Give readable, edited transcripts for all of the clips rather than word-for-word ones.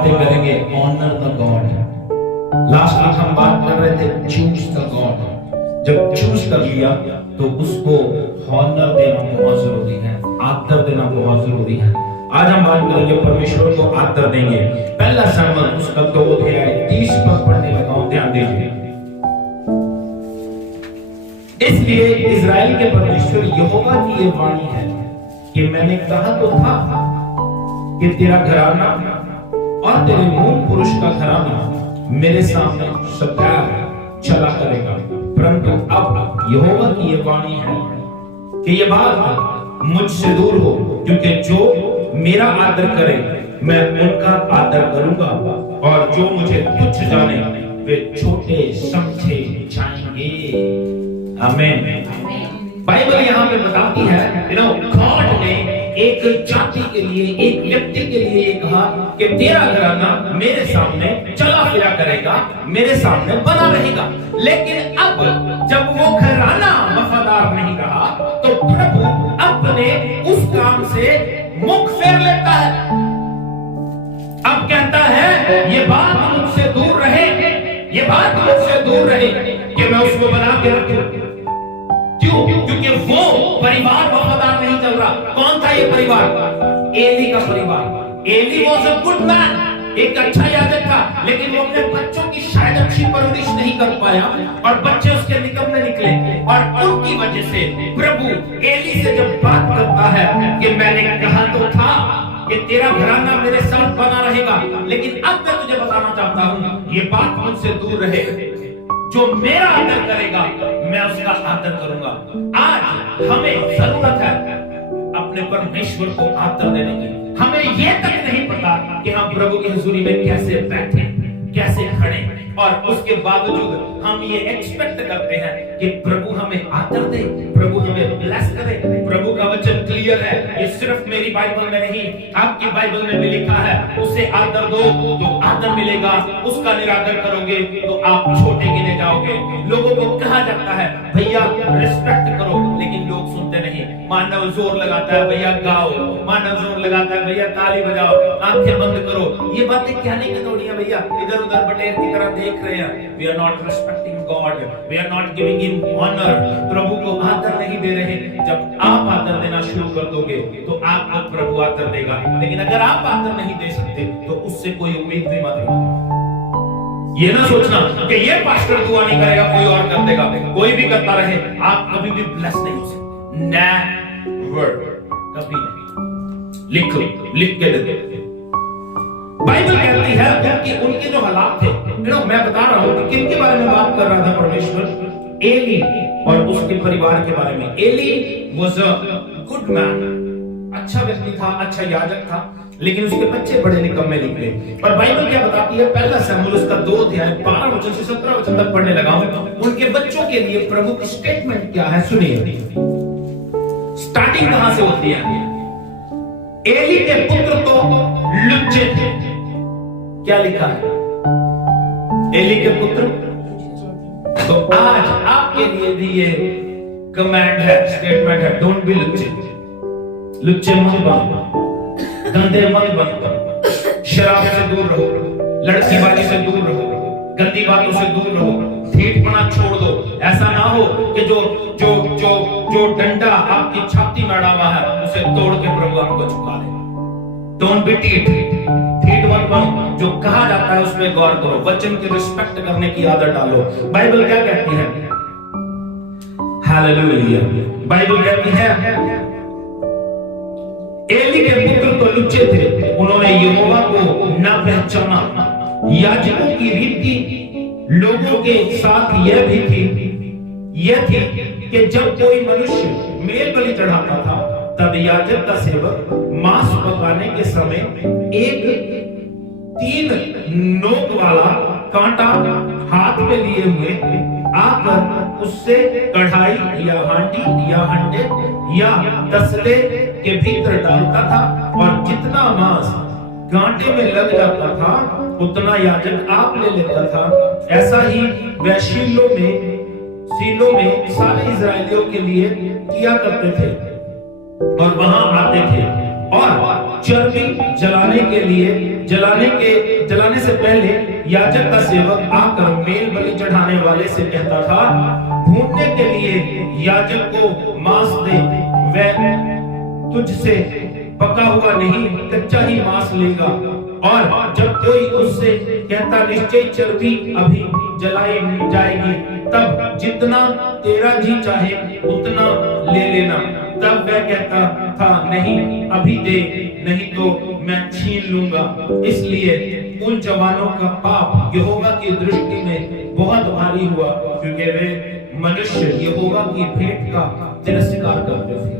बातें करेंगे honour the God. Last week हम बात कर रहे थे चूज द गॉड। जब चूज कर लिया तो उसको ऑनर देना बहुत जरूरी है, आदर देना बहुत जरूरी है। आज हम बात करेंगे परमेश्वर को आदर देंगे। पहला शमूएल उसका 2 अध्याय 30 पद पढ़ने लगा हूं, ध्यान दीजिए। इसलिए इजराइल के परमेश्वर यहोवा की ये वाणी है कि मैंने कहा तो था कि तेरा घराना और तेरे मूल पुरुष का घराना मेरे सामने सदैव चला करेगा, परंतु अब यहोवा की ये वाणी है कि ये बात मुझसे दूर हो, क्योंकि जो मेरा आदर करे मैं उनका आदर करूंगा, और जो मुझे तुच्छ जाने वे छोटे समझे जाएंगे। आमीन। बाइबल यहाँ पे बताती है गॉड ने एक जाति के लिए, एक व्यक्ति के लिए ये कहा कि तेरा घराना मेरे सामने चला फिरा करेगा, मेरे सामने बना रहेगा। लेकिन अब जब वो घराना वफादार नहीं रहा तो प्रभु अपने उस काम से मुख फेर लेता है। अब कहता है ये बात मुझसे दूर रहे, ये बात मुझसे दूर रहे कि मैं उसको बना के रखूं। क्यों? क्योंकि वो परिवार वफादार नहीं चल रहा। कौन था ये परिवार? एली का परिवार। Eli was a good man, एक अच्छा याजक था, लेकिन वो अपने बच्चों की शायद अच्छी परवरिश नहीं कर पाया और बच्चे उसके निकम्मे निकले, और उनकी वजह से प्रभु एली से जब बात करता है कि मैंने कहा तो था कि तेरा घराना मेरे साथ बना रहेगा, लेकिन अब मैं तुझे बताना चाहता हूं ये बात मुझसे दूर रहे। जो मेरा आदर करेगा मैं उसका आदर करूंगा। आज हमें जरूरत है अपने परमेश्वर को आदर देने की। हमें ये तक नहीं पता कि हम प्रभु की हुजूरी में कैसे बैठे, कैसे खड़े, और उसके बावजूद हम ये एक्सपेक्ट करते हैं कि प्रभु हमें आदर दे, प्रभु हमें ब्लेस करे। प्रभु का वचन क्लियर है, ये सिर्फ मेरी बाइबल में नहीं आपकी बाइबल में भी लिखा है, उसे आदर दो तो आदर मिलेगा, उसका निरादर करोगे तो आप छोटे गिने जाओगे। लोगों को कहा जाता है भैया रिस्पेक्ट करो, लेकिन लोग सुनते नहीं। मानव जोर लगाता है भैया गाओ, मानव जोर लगाता है भैया ताली बजाओ, आंखें बंद करो। ये बातें कहने की थोड़ी है भैया, इधर उधर बटेर की तरह देख रहे हैं। We are not respecting God, we are not giving him honor। प्रभु को आदर नहीं दे रहे। जब आप आदर देना शुरू कर दोगे तो आपको प्रभु आदर देगा, लेकिन अगर आप आदर नहीं दे सकते तो उससे कोई उम्मीद भी मत रखो। ये ना सोचना कि ये पास्टर दुआ नहीं करेगा कोई और कर देगा। कोई भी करता रहे, आप कभी भी ब्लेस नहीं हो सकते। नेवर, कभी नहीं। लिख के दे। बाइबल कहती है कि उनके जो हालात थे, मैं बता रहा हूं कि किनके बारे में बात कर रहा था परमेश्वर? एली और उसके परिवार के बारे में। Eli was a good man, अच्छा व्यक्ति था, अच्छा याजक था, लेकिन उसके बच्चे बड़े निकम्मे निकले। और बाइबल क्या बताती है? पहला शमूएल उसका 2 अध्याय 12 वचन से 17 वचन तक पढ़ने लगा हूं। उनके बच्चों के लिए प्रभु की स्टेटमेंट क्या है सुनिए। स्टार्टिंग कहां से होती है? एली के पुत्र तो लुच्चे थे। क्या लिखा है? एली के पुत्र। तो आज आपके लिए भी ये कमांड है, स्टेटमेंट है, डोंट बी लुच्चे। लुच्चे मत बनो, गंदे मत बनो, शराब से दूर रहो, लड़कीबाजी से दूर रहो, गंदी बातों से दूर रहो, ढीठपना छोड़ दो। ऐसा ना हो कि जो जो जो जो डंडा आपकी छाती में अड़ा हुआ है उसे तोड़ के प्रभु आपको झुका दे। डोंट बी ढीठ मत बनो। जो कहा जाता है उसमें गौर करो, वचन की रिस्पेक्ट करने की आदत डालो। बाइबल क्या कहती है? हालेलुया। बाइबल कहती है एली के पुत्र तो लुच्चे थे, उन्होंने यहोवा को न पहचाना। याजकों की रीति लोगों के साथ यह भी थी कि जब कोई मनुष्य मेल बलि चढ़ाता था तब याजक का सेवक मांस पकाने के समय एक 3 नोक वाला कांटा हाथ में लिए हुए आकर उससे कढ़ाई या हांडी या हंडे या तसले के भीतर डालता था, और जितना मांस कांटे में लग जाता था उतना याजक आप ले लेता था। ऐसा ही वह शीलो में सारे इजरायलियों के लिए किया करते थे और वहां आते थे, और चर्बी जलाने से पहले याजक का सेवक आकर मेल बलि चढ़ाने वाले से कहता था, भूनने के लिए याजक को मांस दे, वह तुझसे पका हुआ नहीं कच्चा ही मांस लेगा। और जब कोई उससे कहता निश्चय चर्बी अभी जलाई जाएगी, तब जितना तेरा जी चाहे उतना ले लेना, तब वह कहता था नहीं अभी दे, नहीं तो मैं छीन लूंगा। इसलिए उन जवानों का पाप यहोवा की दृष्टि में बहुत भारी हुआ, क्योंकि वे मनुष्य यहोवा की भेंट का तिरस्कार करते थे।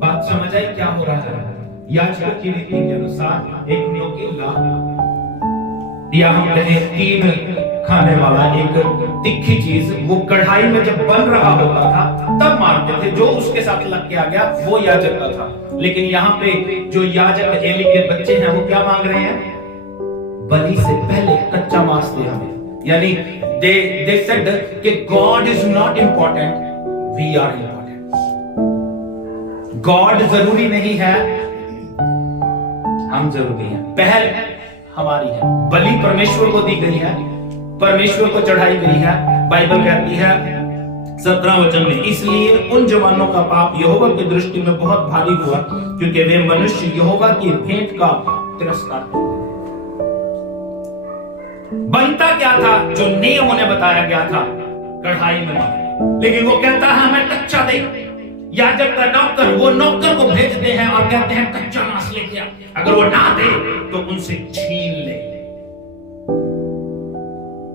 बात समझ आई क्या हो रहा है? याजकों की रीति के अनुसार एक न्योकिला या हम कहें तीन खाने वाला एक तिखी चीज वो कढ़ाई में जब बन रहा होता था तब मारते थे। जो उसके साथ लग के आ गया वो याजक का था। लेकिन यहाँ पे जो याजक एली के बच्चे हैं वो क्या मांग रहे हैं? बलि से पहले कच्चा मांस दे हमें। यानी they said कि God is not important, we are important. God जरूरी नहीं है, हम जरूरी हैं। पहल हमारी है। बलि परमेश्वर को दी गई है, परमेश्वर को चढ़ाई गई है। बाइबल कहती है 17 वचन में, इसलिए उन जवानों का पाप यहोवा की दृष्टि में बहुत भारी हुआ, क्योंकि वे मनुष्य यहोवा की भेंट का तिरस्कार करते। बनता क्या था? जो नियम उन्हें बताया गया था कढ़ाई में, लेकिन वो कहता है हमें कच्चा दे। याजक का नौकर वो नौकर को भेजते हैं और कहते हैं कच्चा मांस लेके आ। अगर वो ना दे तो उनसे छीन ले।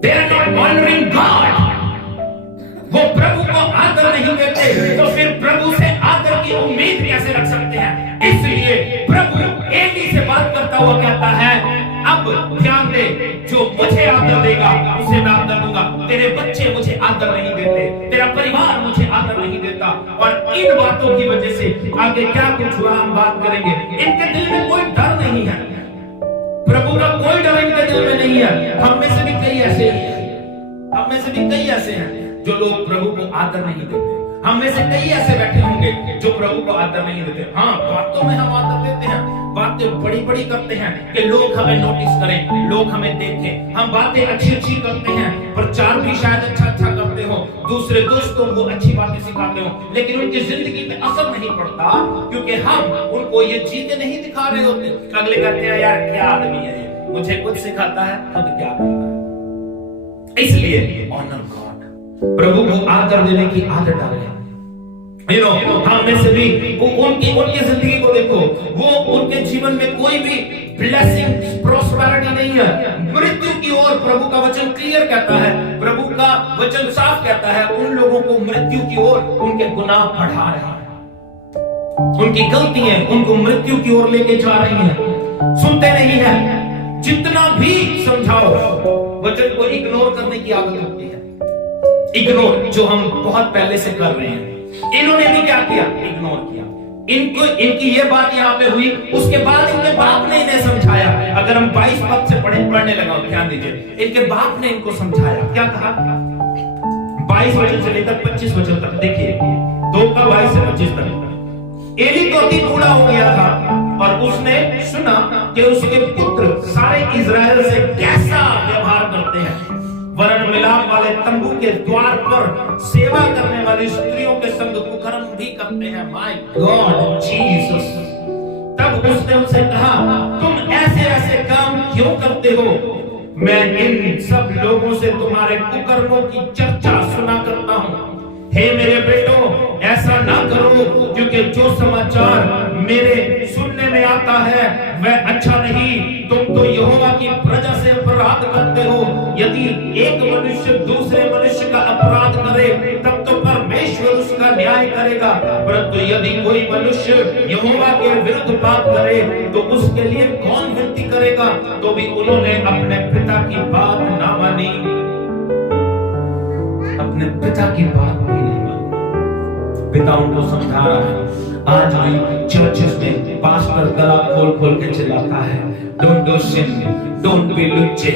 They are not honoring God. वो प्रभु को आदर नहीं देते, तो फिर प्रभु से आदर की उम्मीद कैसे रख सकते हैं? इसलिए प्रभु एली से बात करता हुआ कहता है, अब ध्यान दे, जो मुझे आदर देगा उसे मैं आदर दूंगा। तेरे बच्चे मुझे आदर नहीं देते, तेरा परिवार मुझे आदर नहीं देता। और इन बातों की वजह से आगे क्या कुछ हुआ हम बात करेंगे। इनके दिल में कोई डर नहीं है, प्रभु का कोई डर इनके दिल में नहीं है। हम में से भी कई ऐसे हैं, हम में से भी कई ऐसे हैं जो लोग प्रभु को आदर नहीं देते। हम में से कई ऐसे बैठे होंगे जो प्रभु को आदर नहीं देते। हाँ, बातों में हम आदर देते हैं, बातें बड़ी बड़ी करते हैं कि लोग हमें नोटिस करें, लोग हमें देखें। हम बातें अच्छी अच्छी करते हैं, प्रचार भी शायद अच्छा अच्छा करते हो, दूसरे दोस्तों को अच्छी बातें सिखाते हो, लेकिन उनकी जिंदगी में असर नहीं पड़ता, क्योंकि हम उनको ये चीजें नहीं दिखा रहे होते। अगले कहते हैं यार क्या आदमी है ये, मुझे कुछ सिखाता है, खुद क्या करता है। इसलिए ऑनर गॉड, प्रभु को आदर देने की आदत डालें। हम में से भी उनकी जिंदगी को देखो, वो उनके जीवन में कोई भी ब्लेसिंग प्रॉस्पेरिटी नहीं है। मृत्यु की ओर प्रभु का वचन क्लियर कहता है, प्रभु का वचन साफ कहता है, उन लोगों को मृत्यु की ओर उनके गुनाह बढ़ा रहे हैं, उनकी गलतियां उनको मृत्यु की ओर लेके जा रही हैं। सुनते नहीं है, जितना भी समझाओ वचन को इग्नोर करने की आदत होती है। इग्नोर जो हम बहुत पहले से कर रहे हैं। इन्होंने भी क्या किया? इग्नोर किया। इनकी ये बात यहाँ पे हुई, उसके बाद इनके बाप ने इन्हें समझाया। अगर हम 22 पद से पढ़ने लगा, ध्यान दीजिए, इनके बाप ने इनको समझाया। क्या कहा? 22 वचन से लेकर 25 वचन तक देखिए, 2 का 22 से 25 तक। एली तो अति बूढ़ा हो गया था और उसने सुना कि उसके पुत्र सारे इजराइल से कैसा व्यवहार करते हैं। वरन मिलाप वाले तंबू के द्वार पर सेवा करने वाली स्त्रियों के संग कुकर्म भी करते हैं। My God Jesus. तब उसने उनसे कहा, तुम ऐसे ऐसे काम क्यों करते हो? मैं इन सब लोगों से तुम्हारे कुकर्मों की चर्चा सुना करता हूँ। हे मेरे बेटों, ऐसा ना करो, क्योंकि जो समाचार मेरे सुनने में आता है वह अच्छा नहीं। तुम तो यहोवा की प्रजा से अपराध करते हो। यदि एक मनुष्य दूसरे मनुष्य का अपराध करे तब तो परमेश्वर उसका न्याय करेगा, परंतु यदि कोई मनुष्य यहोवा के विरुद्ध पाप करे तो उसके लिए कौन विनती करेगा? तो भी उन्होंने अपने पिता की बात ना मानी, अपने पिता की बात भी नहीं मानी। पिता उनको समझा रहा है। आज भी चर्चेस में पास्टर गला खोल खोल के चिल्लाता है, don't do sin, don't be लुच्चे,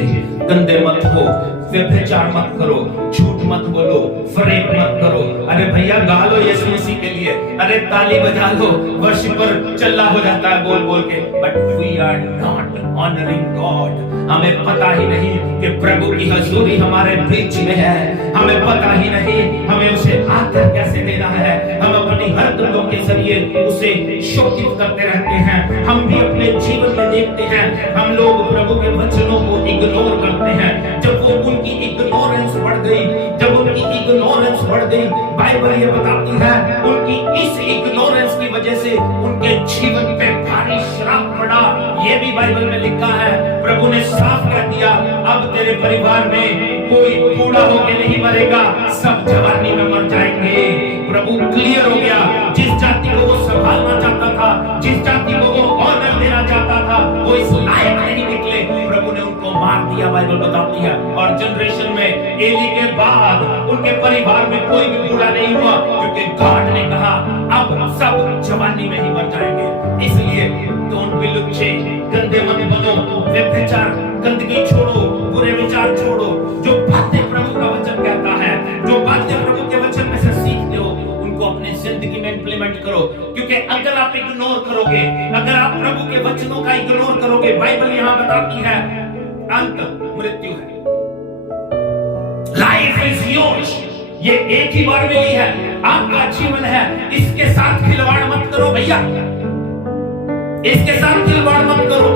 गंदे मत हो, व्यभिचार मत करो, झूठ मत बोलो, फरेब मत करो। अरे भैया गा लो यीशु मसीह के लिए, अरे ताली बजा लो, वर्शिपर चल्ला हो जाता है बोल बोल के, but we are not honouring God. हमें पता ही नहीं कि प्रभु की हजूरी हमारे बीच में है, हमें पता ही नहीं हमें उसे आदर कैसे देना है। हम अपनी हरकतों के जरिए उसे शोकित करते रहते हैं। हम भी अपने जीवन में देखते हैं हम लोग प्रभु के वचनों को इग्नोर करते हैं। जब वो उनकी इग्नोरेंस बढ़ गई, जब उनकी इग्नोरेंस बढ़ गई, बाइबल ये बताती है उनकी इस इग्नोरेंस की वजह से उनके जीवन पे भारी श्राप पड़ा। ये भी बाइबल में लिखा है, प्रभु ने साफ कह दिया, अब तेरे परिवार में कोई बूढ़ा होके नहीं मरेगा, सब जवानी में मर जाएंगे। प्रभु क्लियर हो गया, जिस जाति को वो संभालना चाहता था, जिस जाति को वो ऑनर देना चाहता था, वो इस लायक नहीं निकले, प्रभु ने उनको मार दिया, बाइबल बताती है। और जनरेशन में एली के बाद उनके परिवार में कोई भी बूढ़ा नहीं हुआ, क्योंकि गॉड ने कहा अब सब जवानी में ही मर जाएंगे। इसलिए डोंट बी लुच्चे, गंदे मत बनो, व्यभिचार, गंदगी छोड़ो, बुरे विचार छोड़ो। जो बातें प्रभु का वचन कहता है, जो बातें प्रभु के वचन में से सीखते हो, उनको अपने जिंदगी में इंप्लीमेंट करो। क्योंकि अगर आप इग्नोर करोगे, अगर आप प्रभु के वचनों का इग्नोर करोगे, बाइबल यहां बताती है अंत मृत्यु है। लाइफ इज योर्स, ये एक ही बार मिली है, आपका जीवन है, इसके साथ खिलवाड़ मत करो भैया, इसके साथ खिलवाड़ मत करो।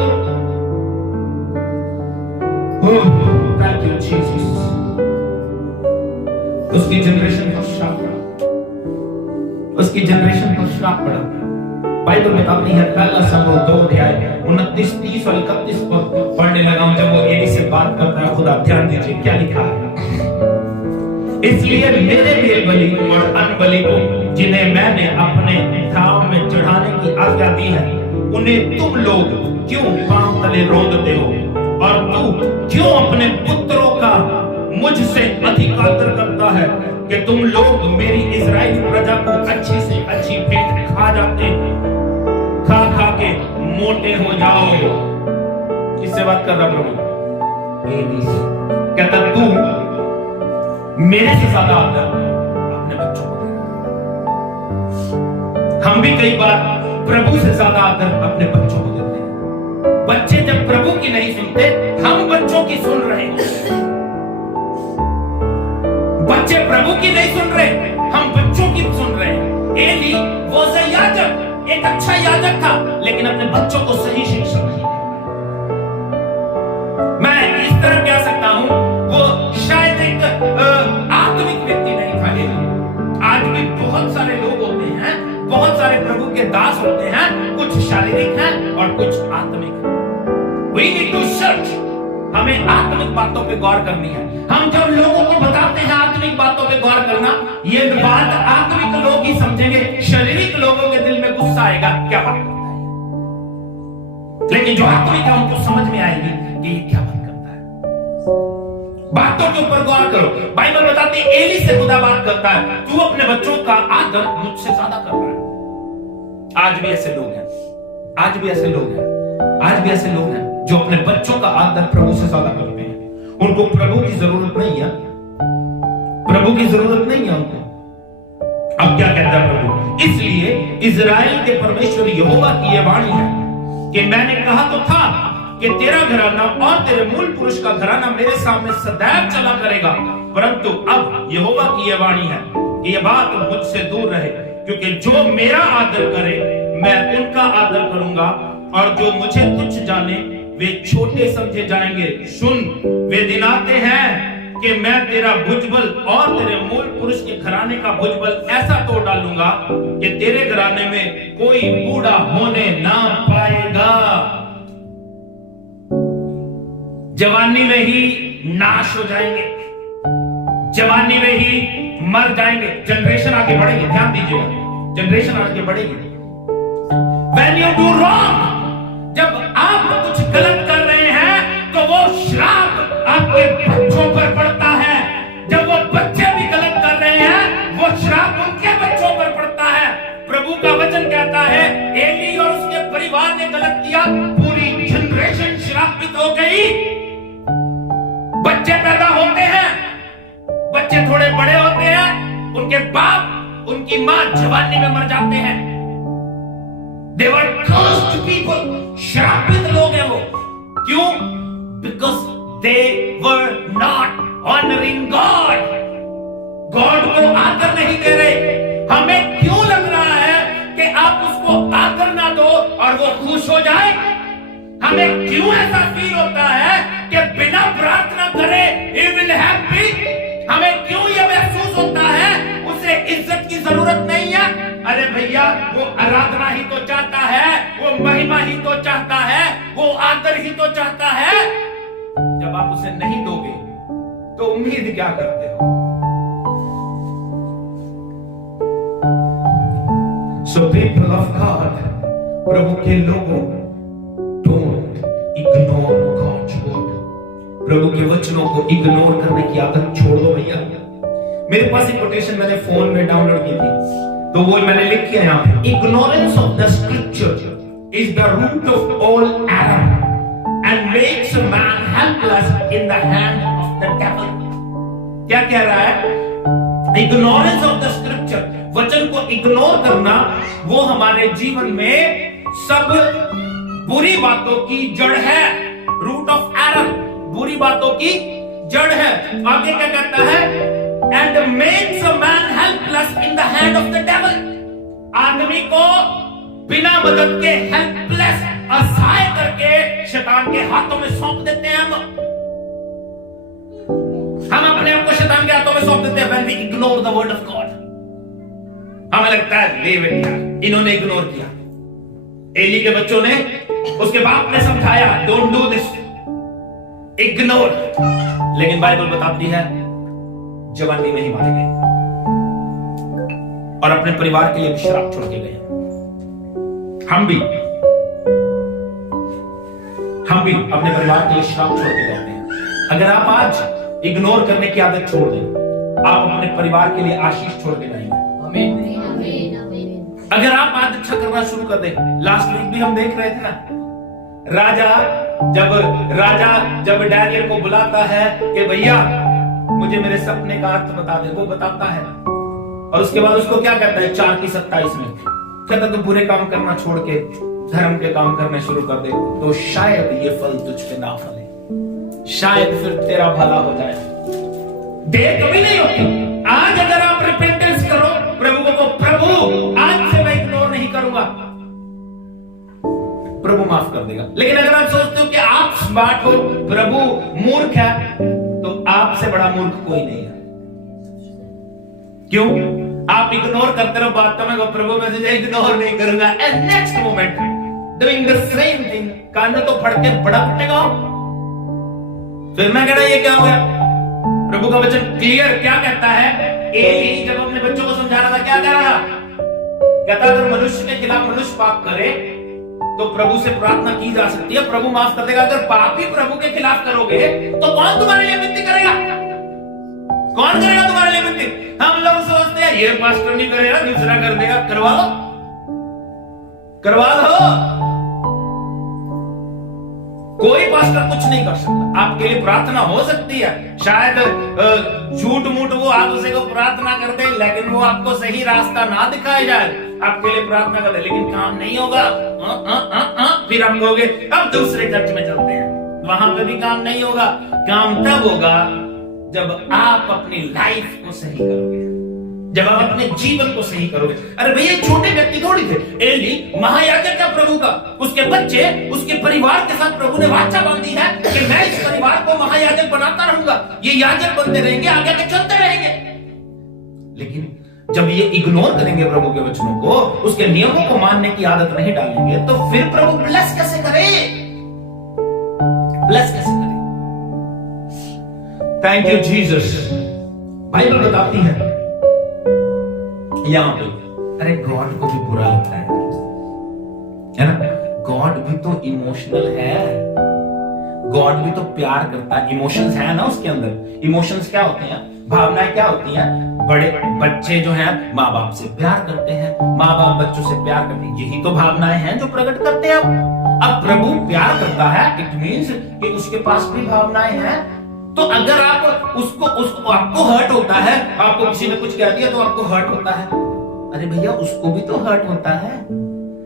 Thank you Jesus. उसकी जनरेशन को श्राप पड़ा, उसकी जनरेशन को श्राप पड़ा। बाइबल में बताती है, पहला शमूएल 2 अध्याय 29, 30 और 31 पर पढ़ने लगा हूं। जब वो एली से बात करता है, खुदा ध्यान दीजिए क्या लिखा है। इसलिए मेरे मेल बलि और अन्न बलि को जिन्हें मैंने अपने धाम में चढ़ाने की आज्ञा दी है, उन्हें तुम लोग क्यों पांव तले रौंदते हो, और तू क्यों अपने पुत्रों का मुझसे अधिक आदर करता है कि तुम लोग मेरी इजराइल प्रजा को अच्छी से अच्छी भेंट खा जाते, खा खा के मोटे हो जाओ। किससे बात कर रहा प्रभु? एली से। कहता तू मेरे से ज्यादा आदर अपने बच्चों को देना। हम भी कई बार प्रभु से ज्यादा आदर अपने बच्चों को देते हैं। बच्चे जब प्रभु की नहीं सुनते, हम बच्चों की सुन रहे हैं। बच्चे प्रभु की नहीं सुन रहे, हम बच्चों की सुन रहे हैं। एली वाज अ याजक, एक अच्छा याजक था, लेकिन अपने बच्चों को सही शिक्षा नहीं दी। मैं इस तरह कह सकता हूं, वो शायद एक आत्मिक व्यक्ति नहीं था एली। आज भी बहुत सारे लोग होते हैं, बहुत सारे प्रभु के दास होते हैं, कुछ शारीरिक हैं और कुछ आत्मिक हैं। We need to search। हमें आत्मिक बातों पे गौर करनी है। हम जब लोगों को बताते हैं आत्मिक बातों पे गौर करना, ये बात आत्मिक लोग ही समझेंगे, शारीरिक लोगों के दिल में गुस्सा आएगा, क्या बात करता है। लेकिन जो आत्मिक है उनको समझ में आएगी कि ये क्या बात करता है। बातों के ऊपर गौर करो। बाइबल बताती है एली से खुदा बात करता है, तू अपने बच्चों का आदर मुझसे ज्यादा कर रहा है। आज भी ऐसे लोग हैं, आज भी ऐसे लोग हैं, आज भी ऐसे लोग हैं जो अपने बच्चों का आदर प्रभु से ज्यादा करते हैं। उनको प्रभु की जरूरत नहीं है, प्रभु की जरूरत नहीं है उनको। अब क्या कहता है प्रभु? इसलिए इजराइल के परमेश्वर यहोवा की यह वाणी है कि मैंने कहा तो था कि तेरा घराना और तेरे मूल पुरुष का घराना मेरे सामने सदैव चला करेगा, परंतु अब यहोवा की यह वाणी है कि यह बात मुझसे दूर रहे, क्योंकि जो मेरा आदर करे मैं उनका आदर करूंगा, और जो मुझे तुच्छ जाने वे छोटे समझे जाएंगे। सुन, वे दिन आते हैं कि मैं तेरा भुजबल और तेरे मूल पुरुष के घराने का भुजबल ऐसा तोड़ डालूंगा कि तेरे घराने में कोई बूढ़ा होने ना पाएगा। जवानी में ही नाश हो जाएंगे, जवानी में ही मर जाएंगे। जनरेशन आगे बढ़ेगी, ध्यान दीजिएगा, जनरेशन आगे बढ़ेगी। When you do wrong, जब आप कुछ गलत कर रहे हैं तो वो श्राप आपके बच्चों पर पड़ता है। जब वो बच्चे भी गलत कर रहे हैं, वो श्राप उनके बच्चों पर पड़ता है। प्रभु का वचन कहता है एली और उसके परिवार ने गलत किया, पूरी जनरेशन श्रापित हो गई। बच्चे पैदा होते की मां जवानी में मर जाते हैं। They were cursed people, श्रापित लोग हैं वो। क्यों? Because they were not honoring God. God को आदर नहीं दे रहे। हमें क्यों लग रहा है कि आप उसको आदर ना दो और वो खुश हो जाए? हमें क्यों ऐसा फील होता है कि बिना प्रार्थना करे he will happy? हमें क्यों यह महसूस होता है उसे इज्जत की जरूरत नहीं है? अरे भैया, वो आराधना ही तो चाहता है, वो महिमा ही तो चाहता है, वो आदर ही तो चाहता है। जब आप उसे नहीं दोगे तो उम्मीद क्या करते हो? So people of God, प्रभु के लोगों, don't ignore God's word. प्रभु के वचनों को इग्नोर करने की आदत छोड़ दो भैया। मेरे पास एक कोटेशन मैंने फोन में डाउनलोड की थी, तो वो मैंने लिख किया यहाँ पे। Ignorance of the scripture is the root of all error and makes a man helpless in the hand of the devil. क्या कह रहा है? Ignorance of the scripture, वचन को इग्नोर करना, वो हमारे जीवन में सब बुरी बातों की जड़ है। रूट ऑफ एरर, बुरी बातों की जड़ है। आगे क्या कहता है? And makes a man helpless in the hand of the devil. आदमी को बिना मदद के हेल्पलेस, असहाय करके शैतान के हाथों में सौंप देते हैं। हम अपने आप को शैतान के हाथों में सौंप देते हैं। When we ignore the word of God, हमें लगता है ले बेटा, इन्होंने इग्नोर किया। एली के बच्चों ने, उसके बाप ने समझाया डोंट डू दिस, इग्नोर, लेकिन बाइबल बताती है जवानी में ही मारे गए और अपने परिवार के लिए भी शराब छोड़ के गए। हम भी अपने परिवार के लिए शराब छोड़ के जाते हैं। अगर आप आज इग्नोर करने की आदत छोड़ दें, आप अपने परिवार के लिए आशीष छोड़ के जाएंगे। अगर आप आज अच्छा करना शुरू कर दें, लास्ट वीक भी हम देख रहे थे ना, राजा जब डैनियल को बुलाता है कि भैया मुझे मेरे सपने का अर्थ बता दे, वो बताता है और उसके बाद उसको क्या कहता है 4:27 में कहता है, तो बुरे काम करना छोड़ के धर्म के काम करने शुरू कर दे तो शायद ये फल तुझ पे ना फले, शायद फिर तेरा भला हो जाए। देर कभी नहीं होती। आज अगर आप रिपेंटेंस करो, प्रभु को प्रभु आज से मैं इग्नोर नहीं करूंगा, प्रभु माफ कर देगा। लेकिन अगर आप सोचते हो कि आप स्मार्ट हो, प्रभु मूर्ख है, तो आपसे बड़ा मूर्ख कोई नहीं है। क्यों? आप इग्नोर करते रहो बातों में, प्रभु मैं तुझे इग्नोर नहीं करूंगा, and next moment doing the same thing, कान तो फड़ के बड़ा पिटेगा। फिर मैं कह रहा ये क्या हो गया? प्रभु का वचन क्लियर क्या कहता है? एली जब अपने बच्चों को समझा रहा था, क्या कह रहा? कहता अगर मनुष्य के खिलाफ मनुष्य पाप करे तो प्रभु से प्रार्थना की जा सकती है, प्रभु माफ कर देगा। अगर पाप ही प्रभु के खिलाफ करोगे तो कौन तुम्हारे लिए विनती करेगा? कौन करेगा तुम्हारे लिए विनती? हम लोग सोचते हैं ये पास्टर नहीं करेगा, दूसरा कर देगा। करवा लो, करवा लो। कोई पास्टर कुछ नहीं कर सकता। आपके लिए प्रार्थना हो सकती है, शायद झूठ मूठ वो आप उसे को प्रार्थना कर दे, लेकिन वो आपको सही रास्ता ना दिखाया जाए, आपके लिए प्रार्थना कर दे, लेकिन काम नहीं होगा। फिर हम कहोगे अब दूसरे चर्च में चलते हैं, वहां पे भी काम नहीं होगा। काम तब होगा जब आप अपनी लाइफ को सही करोगे, जब आप अपने जीवन को सही करोगे। अरे भैया छोटे व्यक्ति थोड़ी थे, एली महायाजक का प्रभु का, उसके बच्चे, उसके परिवार के साथ प्रभु ने वाचा बांधी है कि मैं इस परिवार को महायाजक बनाता रहूंगा, ये याजक बनते रहेंगे, आगे आगे चलते रहेंगे। लेकिन जब ये इग्नोर करेंगे प्रभु के वचनों को, उसके नियमों को मानने की आदत नहीं डालेंगे, तो फिर प्रभु ब्लेस कैसे करे? ब्लेस कैसे करे? Thank you Jesus. बाइबल बताती है यहां पे, अरे गॉड को भी बुरा लगता है ना? गॉड भी तो इमोशनल है, गॉड भी तो प्यार करता है। इमोशंस है ना उसके अंदर। इमोशंस क्या होते हैं? भावनाएं क्या होती हैं? बड़े बच्चे जो हैं माँ बाप से प्यार करते हैं, माँ बाप बच्चों से प्यार करते हैं, यही तो भावनाएं हैं जो प्रकट करते हैं। अब प्रभु प्यार करता है, इट मीन्स कि उसके पास भी भावनाएं हैं। तो अगर आप उसको आपको हर्ट होता है, आपको किसी ने कुछ कह दिया तो आपको हर्ट होता है, अरे भैया उसको भी तो हर्ट होता है।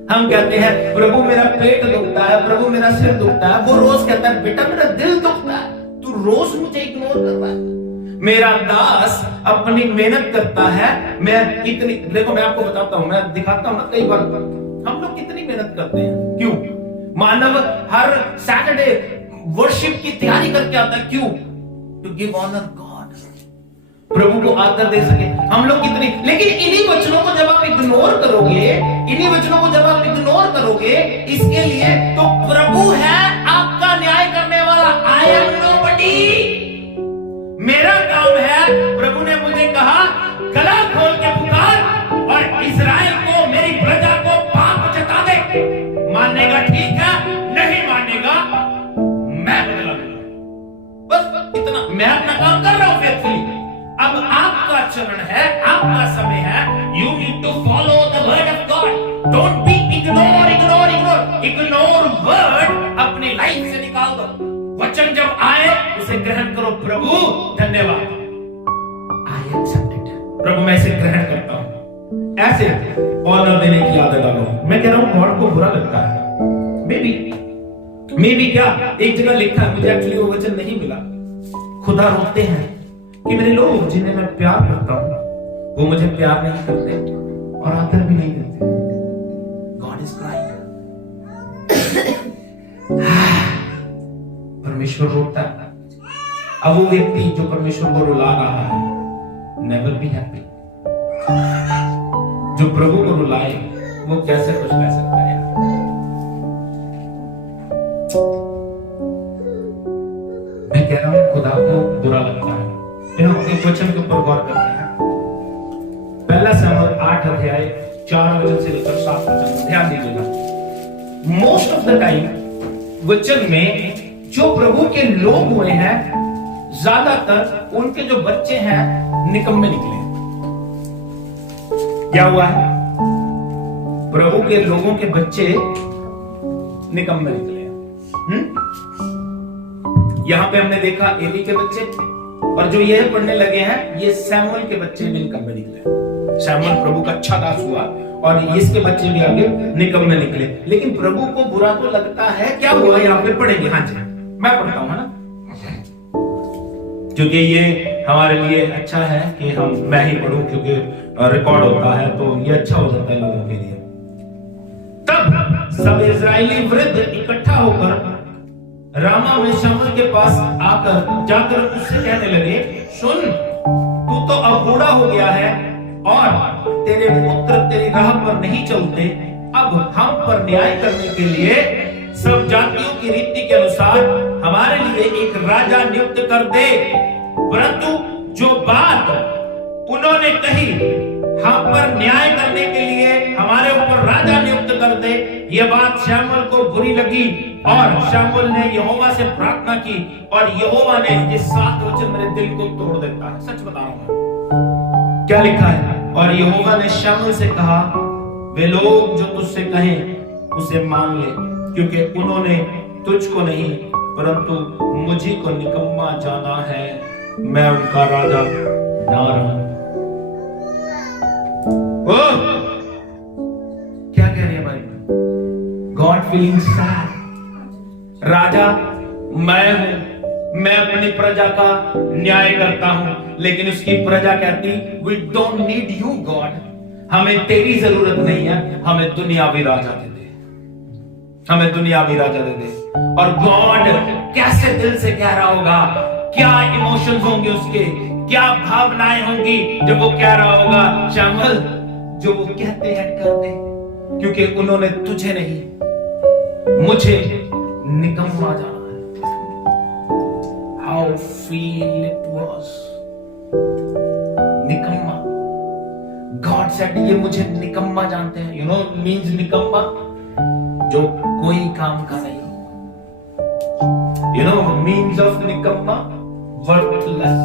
हम कहते हैं प्रभु मेरा पेट दुखता है, प्रभु मेरा सिर दुखता है। वो रोज कहता है बेटा मेरा दिल दुखता है, तू रोज मुझे इग्नोर कर रहा है। मेरा दास अपनी मेहनत करता है, मैं इतनी, देखो मैं आपको बताता हूं, मैं दिखाता हूं ना कई बार हम लोग कितनी मेहनत करते हैं। क्यों? मानव हर सैटरडे वर्शिप की तैयारी करके आता है। क्यों? टू गिव ऑनर गॉड, प्रभु को आदर दे सके। हम लोग कितनी, लेकिन इन्हीं वचनों को जब आप इग्नोर करोगे, इन्हीं वचनों को जब आप इग्नोर करोगे, इसके लिए तो प्रभु है आपका न्याय करने वाला। आई एम नोबडी, मेरा काम है, प्रभु ने मुझे कहा गला खोल के पुकार और इस्राएल को, मेरी प्रजा को पाप जता दे। मानेगा ठीक है, नहीं मानेगा मैं बदला लूंगा। बस इतना, मैं अपना काम कर रहा हूं फेथफुली। अब आपका चरण है, आपका समय है। You need to follow the word of God. Don't be ignore ignore ignore ignore word अपनी लाइफ से निकाल दो। वचन जब आए उसे ग्रहण करो। प्रभु धन्यवाद, आई एक्सेप्ट इट। प्रभु मैं इसे ग्रहण करता हूं। ऐसे ऑनर देने की आदत डालो। मैं कह रहा हूं गॉड को बुरा लगता है। मे बी क्या एक जगह लिखा है, मुझे एक्चुअली वो वचन नहीं मिला। खुदा रोते हैं कि मेरे लोग जिन्हें मैं प्यार करता हूं वो मुझे प्यार नहीं करते और आदर भी नहीं देते। God is crying. परमेश्वर रोता है। अब वो व्यक्ति जो परमेश्वर को रुला रहा है, नेवर बी हैप्पी। जो प्रभु को रुलाए वो कैसे खुश रह सकता है? मैं कह रहा हूं खुदा को बुरा लगता है। एक वचन के ऊपर गौर करते हैं। पहला शमूएल 8 अध्याय 4 वचन से लेकर 7 वचन, ध्यान दीजिएगा। मोस्ट ऑफ द टाइम वचन में जो प्रभु के लोग हुए हैं, ज्यादातर उनके जो बच्चे हैं निकम्मे निकले। क्या हुआ है? प्रभु के लोगों के बच्चे निकम्मे निकले। यहां पे हमने देखा एली के बच्चे, और जो ये पढ़ने लगे हैं ये सैमुअल के बच्चे भी निकम्मे निकले। सैमुअल प्रभु का अच्छा दास हुआ और इसके बच्चे भी आगे निकम्मे निकले। लेकिन प्रभु को बुरा तो लगता है। क्या हुआ यहाँ पे पढ़ेंगे? हाँ जी, मैं पढ़ता हूं, है ना, क्योंकि ये हमारे लिए अच्छा है कि मैं ही पढ़ूं, क्योंकि रिकॉर्ड होता है तो ये अच्छा हो जाता है लोगों के लिए। तब सब इजरायली वृद्ध इकट्ठा होकर रामा में शमूएल के पास आकर जाकर उससे कहने लगे, सुन, तू तो अब बूढ़ा हो गया है और तेरे पुत्र तेरी राह पर नहीं चलते। अब हम पर न्याय करने के लिए सब जातियों की रीति के अनुसार हमारे लिए एक राजा नियुक्त कर दे। परंतु जो बात उन्होंने कही, हम पर न्याय करने के लिए हमारे ऊपर राजा नियुक्त कर दे, यह बात शमूएल को बुरी लगी और शमूएल ने यहोवा से प्रार्थना की और यहोवा ने ये 7 वचन मेरे दिल को तोड़ देता है। सच बता रहा हूं। क्या लिखा है? और यहोवा ने शमूएल से कहा, वे लोग जो तुझसे कहें उसे मान ले, क्योंकि उन्होंने तुझको नहीं परंतु मुझे को निकम्मा जाना है। मैं उनका राजा ना रहूं। क्या कह रही है भाई? God feeling sad. राजा मैं हूं, मैं अपनी प्रजा का न्याय करता हूं, लेकिन उसकी प्रजा कहती, we don't need you God, हमें तेरी जरूरत नहीं है, हमें दुनियावी राजा दे दे, हमें दुनियावी राजा दे दे। और गॉड कैसे दिल से कह रहा होगा, क्या इमोशंस होंगे उसके, क्या भावनाएं होंगी जब वो कह रहा होगा, शमूएल जो वो कहते हैं कर दे, क्योंकि उन्होंने तुझे नहीं मुझे निकम्मा जाना है। How feel it was, निकम्मा। God said ये मुझे निकम्मा जानते हैं। You know means निकम्मा, जो कोई काम का नहीं। You know means of निकम्मा, worthless।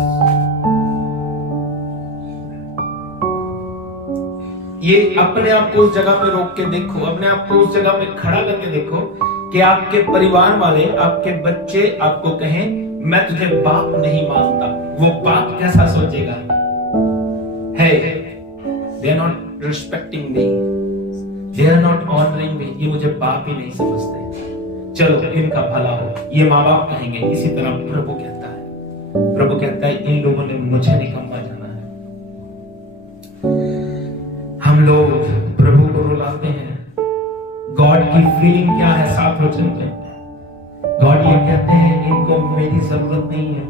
ये अपने आप को उस जगह पे रोक के देखो, अपने आप को उस जगह पे खड़ा करके देखो कि आपके परिवार वाले, आपके बच्चे आपको कहें मैं तुझे बाप नहीं मानता, वो बाप कैसा सोचेगा? है they are not respecting me, they are not honouring me, ये मुझे बाप ही नहीं समझते, चलो इनका भला हो, ये माँ बाप कहेंगे। इसी तरह प्रभु कहता है, प्रभु कहता है इन लोगों ने मुझे निकम्मा जाना है। हम लोग प्रभु को रुलाते हैं। गॉड की फीलिंग क्या है 7 वचन में? गॉड ये कहते हैं इनको मेरी जरूरत नहीं है,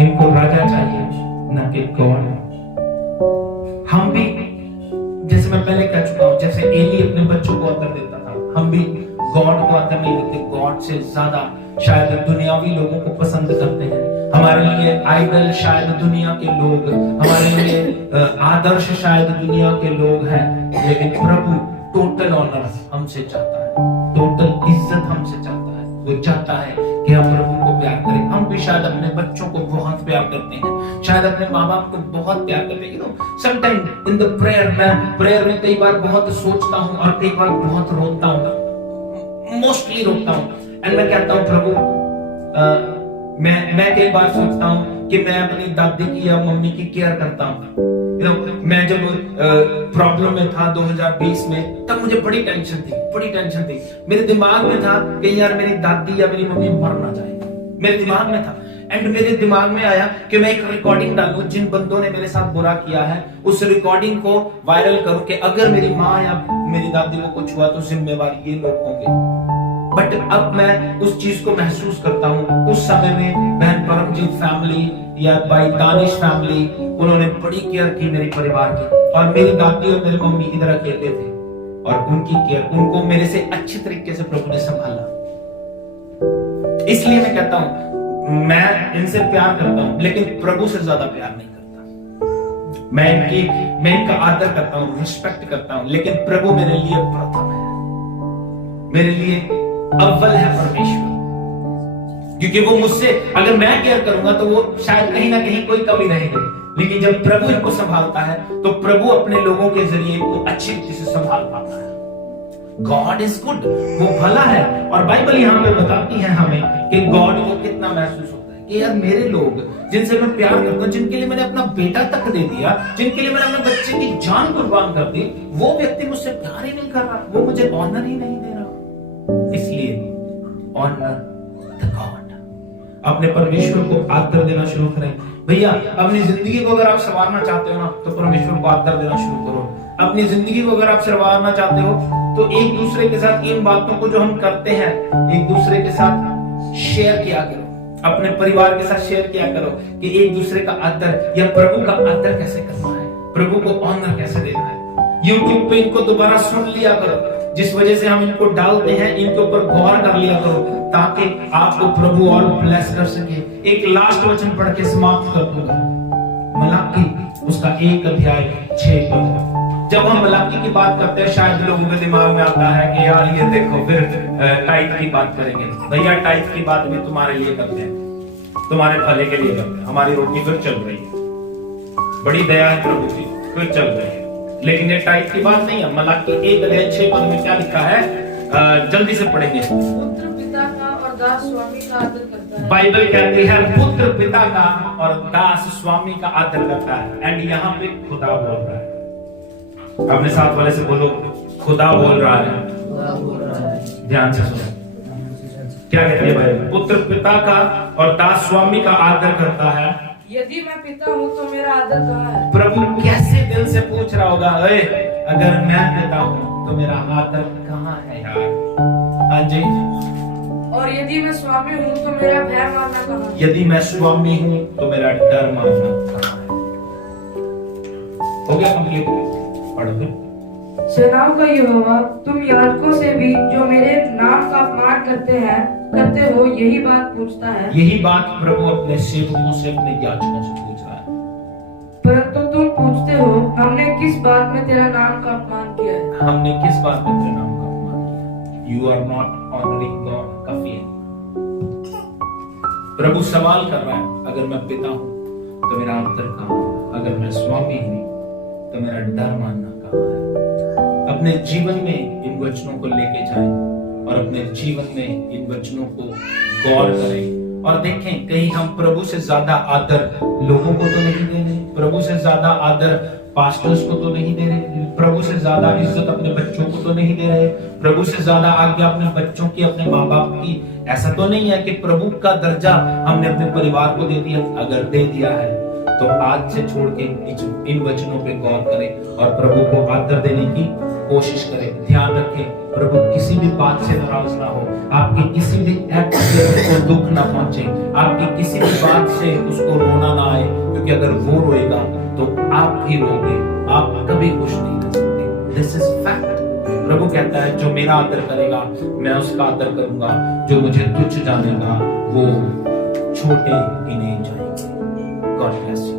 इनको राजा चाहिए ना कि गॉड। हम भी, जैसे मैं पहले कह चुका हूं, जैसे एली अपने बच्चों को आदर देता था, हम भी गॉड को आदर नहीं देते। गॉड से ज्यादा शायद दुनियावी लोगों को पसंद करते हैं। हमारे लिए आइडल शायद दुनिया के लोग, हमारे लिए आदर्श शायद दुनिया के लोग हैं, लेकिन प्रभु टोटल ऑनर हमसे चाहता है, टोटल इज्जत हमसे चाहता है। वो चाहता है कि हम प्रभु को प्यार करें। हम भी शायद अपने बच्चों को बहुत प्यार करते हैं, शायद अपने माँ बाप को बहुत प्यार करते हैं। समटाइम इन द प्रेयर, मैं प्रेयर में कई बार बहुत सोचता हूँ और कई बार बहुत रोता हूँ, मोस्टली रोता हूँ। एंड मैं कहता हूँ प्रभु, मैं कई बार सोचता हूँ कि मैं अपनी दादी की या मम्मी की केयर करता हूँ। मैं जब प्रॉब्लम में था 2020 में, तब मुझे बड़ी टेंशन थी। मेरे दिमाग में था कि यार मेरी दादी या मेरी मम्मी मर ना जाए, मेरे दिमाग में था। एंड मेरे दिमाग में आया कि मैं एक रिकॉर्डिंग डालूं, जिन बंदों ने मेरे साथ बुरा किया है उस रिकॉर्डिंग को वायरल करूं कि अगर मेरी माँ या मेरी दादी को कुछ हुआ तो जिम्मेवार ये लोग होंगे। बट अब मैं उस चीज को महसूस करता हूँ। उस समय में बहन परमजीत फैमिली या भाई दानिश फैमिली, उन्होंने बड़ी केयर की मेरे परिवार की, और मेरी दादी और मेरी मम्मी इधर अकेले थे और उनकी केयर, उनको मेरे से अच्छे तरीके से प्रभु ने संभाला। इसलिए मैं कहता हूँ मैं इनसे प्यार करता हूँ, लेकिन प्रभु से ज्यादा प्यार नहीं करता। मैं इनका आदर करता हूँ, रिस्पेक्ट करता हूँ, लेकिन प्रभु मेरे लिए प्रथम है, मेरे लिए अव्वल है परमेश्वर। क्योंकि वो मुझसे, अगर मैं केयर करूंगा तो वो शायद कहीं ना कहीं कोई कमी रहेगी, लेकिन जब प्रभु इनको संभालता है तो प्रभु अपने लोगों के जरिए इनको अच्छी तरह से संभाल पाता है। गॉड इज गुड, वो भला है। और बाइबल यहाँ पे बताती है हमें कि गॉड को कितना महसूस होता है कि यार मेरे लोग जिनसे मैं प्यार करता हूँ, जिनके लिए मैंने अपना बेटा तक दे दिया, जिनके लिए मैंने अपने बच्चे की जान कुर्बान कर दी, वो व्यक्ति मुझसे प्यार ही नहीं कर रहा, वो मुझे ऑनर ही नहीं दे रहा। इसलिए ऑनर द गॉड, अपने परमेश्वर को आदर देना शुरू करें। भैया अपनी जिंदगी को अगर आप संवारना चाहते हो ना, तो परमेश्वर को आदर देना शुरू करो। अपनी जिंदगी को अगर आप संवारना चाहते हो तो एक दूसरे के साथ इन बातों को जो हम करते हैं, एक दूसरे के साथ शेयर किया करो, अपने परिवार के साथ शेयर किया करो कि एक दूसरे का आदर या प्रभु का आदर कैसे करना है, प्रभु को ऑनर कैसे देना है। YouTube पे इनको दोबारा सुन लिया करो, जिस वजह से हम इनको डालते हैं, इनके ऊपर गौर कर लिया करो, ताकि आपको प्रभु और ब्लेस कर सके। एक लास्ट वचन पढ़ के समाप्त कर दूंगा, मलाकी उसका 1 अध्याय 6 पद। जब हम मलाकी की बात करते हैं, शायद लोगों के दिमाग में आता है कि यार ये देखो फिर टाइप की बात करेंगे। भैया टाइप की बात भी तुम्हारे लिए करते हैं, तुम्हारे भले के लिए करते हैं। हमारी रोटी फिर चल रही है, बड़ी दया है प्रभु की, फिर चल रही है। लेकिन ये टाइप की बात नहीं है। मलाकी 1 अध्याय 6 पद में क्या लिखा है, जल्दी से पढ़ेंगे। पुत्र पिता का और दास स्वामी का आदर करता है। बाइबल कहती है पुत्र पिता का और दास स्वामी का आदर करता है। एंड यहाँ पे खुदा बोल रहा है, अपने साथ वाले से बोलो खुदा बोल रहा है। ध्यान से सुनो क्या कहती है बाइबल, पुत्र पिता का और दास स्वामी का आदर करता है। यदि मैं पिता हूँ तो मेरा आदर कहाँ है? प्रभु कैसे दिल से पूछ रहा होगा, अगर मैं पिता हूँ तो मेरा आदर कहाँ है यार। हाँ जी। और यदि मैं स्वामी हूँ तो मेरा भय मानना कहाँ है? यदि मैं स्वामी हूँ तो मेरा डर मानना कहाँ है। हो गया कंप्लीट, पढ़ो। सेनाओं का यहोवा, तुम याजकों से भी जो मेरे नाम का अपमान करते हो यही बात पूछता है। यही बात प्रभु अपने सेवकों से, अपने याजकों से पूछ रहा है। परंतु तुम पूछते हो हमने किस बात में तेरा नाम का अपमान किया है? हमने किस बात में तेरे नाम का अपमान किया? You are not honoring God का fear। प्रभु सवाल कर रहा है, अगर मैं पिता हूँ तो मेरा आदर कहाँ है? अगर मैं स्वामी हूँ तो मेरा डर मानना कहाँ है? अपने जीवन में इन वचनों को लेके जाएं और अपने जीवन में इन वचनों को गौर करें और देखें कहीं हम प्रभु से ज्यादा आदर लोगों को तो नहीं दे रहे, प्रभु से ज्यादा आदर पास्टर्स को तो नहीं दे रहे, प्रभु से ज्यादा इज्जत अपने बच्चों को तो नहीं दे रहे, प्रभु से ज्यादा आज्ञा अपने बच्चों की, अपने माँ बाप की। ऐसा तो नहीं है कि प्रभु का दर्जा हमने अपने परिवार को दे दिया। अगर दे दिया है तो आज से छोड़ के इन वचनों पे गौर करें और प्रभु को आदर देने की कोशिश करें। ध्यान रखें, प्रभु किसी भी बात से नाराज ना हो, आपके किसी भी एक्ट से उसको दुख ना पहुंचे, आपकी किसी भी बात से उसको रोना ना आए, क्योंकि अगर वो रोएगा तो आप भी रोगे, आप कभी खुश नहीं रह सकते। This is fact. प्रभु कहता है जो मेरा आदर करेगा मैं उसका आदर करूंगा, जो मुझे तुच्छ जानेगा वो छोटे गिने जाएंगे। God bless you.